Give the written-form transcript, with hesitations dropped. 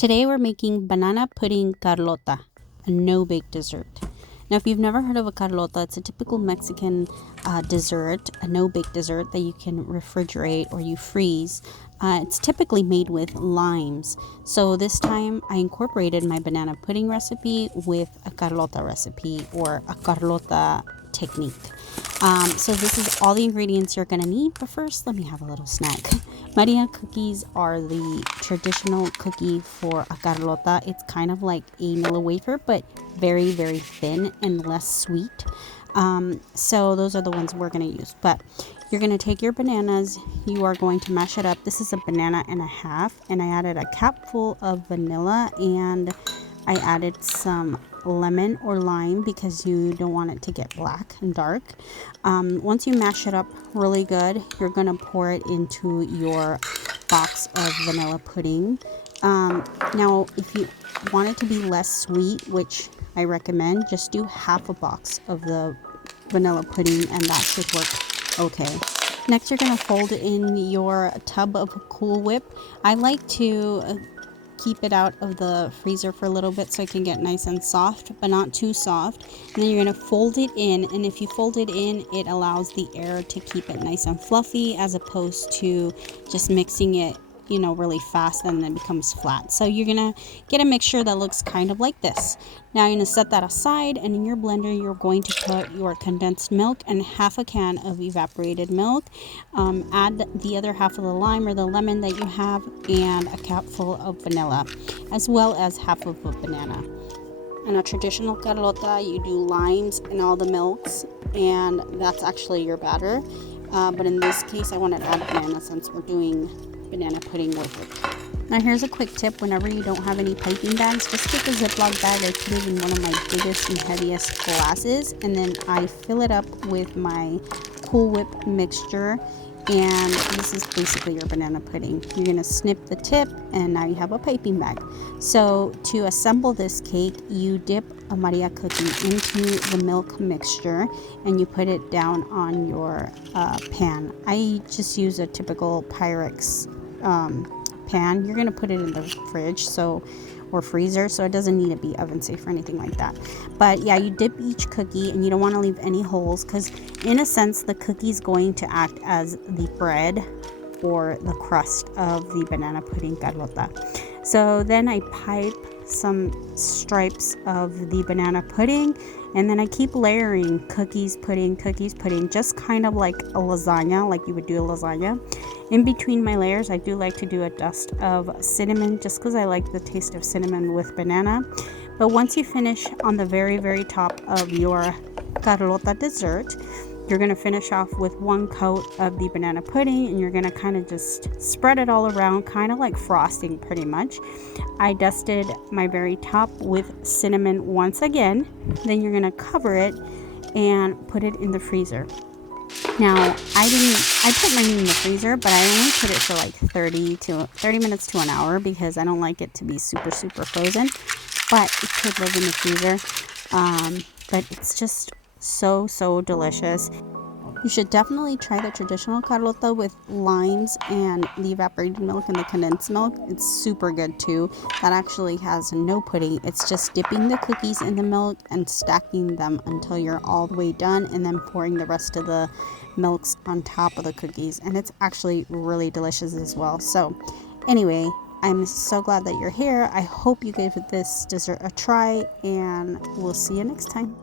Today we're making banana pudding Carlota, a no-bake dessert. Now, if you've never heard of a Carlota, it's a typical Mexican dessert, a no-bake dessert that you can refrigerate or you freeze. It's typically made with limes. So this time I incorporated my banana pudding recipe with a Carlota recipe or a Carlota technique. So this is all the ingredients you're going to need, but first let me have a little snack. Maria cookies are the traditional cookie for a Carlota. It's kind of like a Nilla wafer, but very, very thin and less sweet. So those are the ones we're going to use. But you're going to take your bananas. You are going to mash it up. This is a banana and a half, and I added a capful of vanilla, and I added some lemon or lime because you don't want it to get black and dark. Once you mash it up really good, you're going to pour it into your box of vanilla pudding. Now, if you want it to be less sweet, which I recommend, just do half a box of the vanilla pudding and that should work okay. Next, you're going to fold in your tub of Cool Whip. I like to keep it out of the freezer for a little bit so it can get nice and soft, but not too soft. And then you're going to fold it in, and if you fold it in, it allows the air to keep it nice and fluffy as opposed to just mixing it, really fast and then it becomes flat. So you're gonna get a mixture that looks kind of like this. Now you're gonna set that aside, and in your blender you're going to put your condensed milk and half a can of evaporated milk. Add the other half of the lime or the lemon that you have, and a capful of vanilla, as well as half of a banana. In a traditional Carlota, you do limes in all the milks, and that's actually your batter. But in this case, I wanted to add banana since we're doing banana pudding with it. Now here's a quick tip: whenever you don't have any piping bags, just take a Ziploc bag. I put it in one of my biggest and heaviest glasses, and then I fill it up with my Cool Whip mixture, and this is basically your banana pudding. You're going to snip the tip, and now you have a piping bag. So to assemble this cake, you dip a Maria cookie into the milk mixture and you put it down on your pan. I just use a typical Pyrex pan. You're going to put it in the fridge or freezer, so it doesn't need to be oven safe or anything like that. But yeah, you dip each cookie, and you don't want to leave any holes because in a sense the cookie is going to act as the bread or the crust of the banana pudding Carlota. So then I pipe some stripes of the banana pudding, and then I keep layering cookies, pudding, just kind of like a lasagna, like you would do a lasagna. In between my layers, I do like to do a dust of cinnamon just because I like the taste of cinnamon with banana. But once you finish on the very, very top of your Carlota dessert, you're going to finish off with one coat of the banana pudding, and you're going to kind of just spread it all around, kind of like frosting pretty much. I dusted my very top with cinnamon once again. Then you're going to cover it and put it in the freezer. Now, I put mine in the freezer, but I only put it for like 30 minutes to an hour because I don't like it to be super, super frozen. But it could live in the freezer. But it's just so delicious. You should definitely try the traditional Carlota with limes and the evaporated milk and the condensed milk. It's super good too. That actually has no pudding. It's just dipping the cookies in the milk and stacking them until you're all the way done, and then pouring the rest of the milks on top of the cookies. And it's actually really delicious as well. So anyway, I'm so glad that you're here. I hope you gave this dessert a try, and we'll see you next time.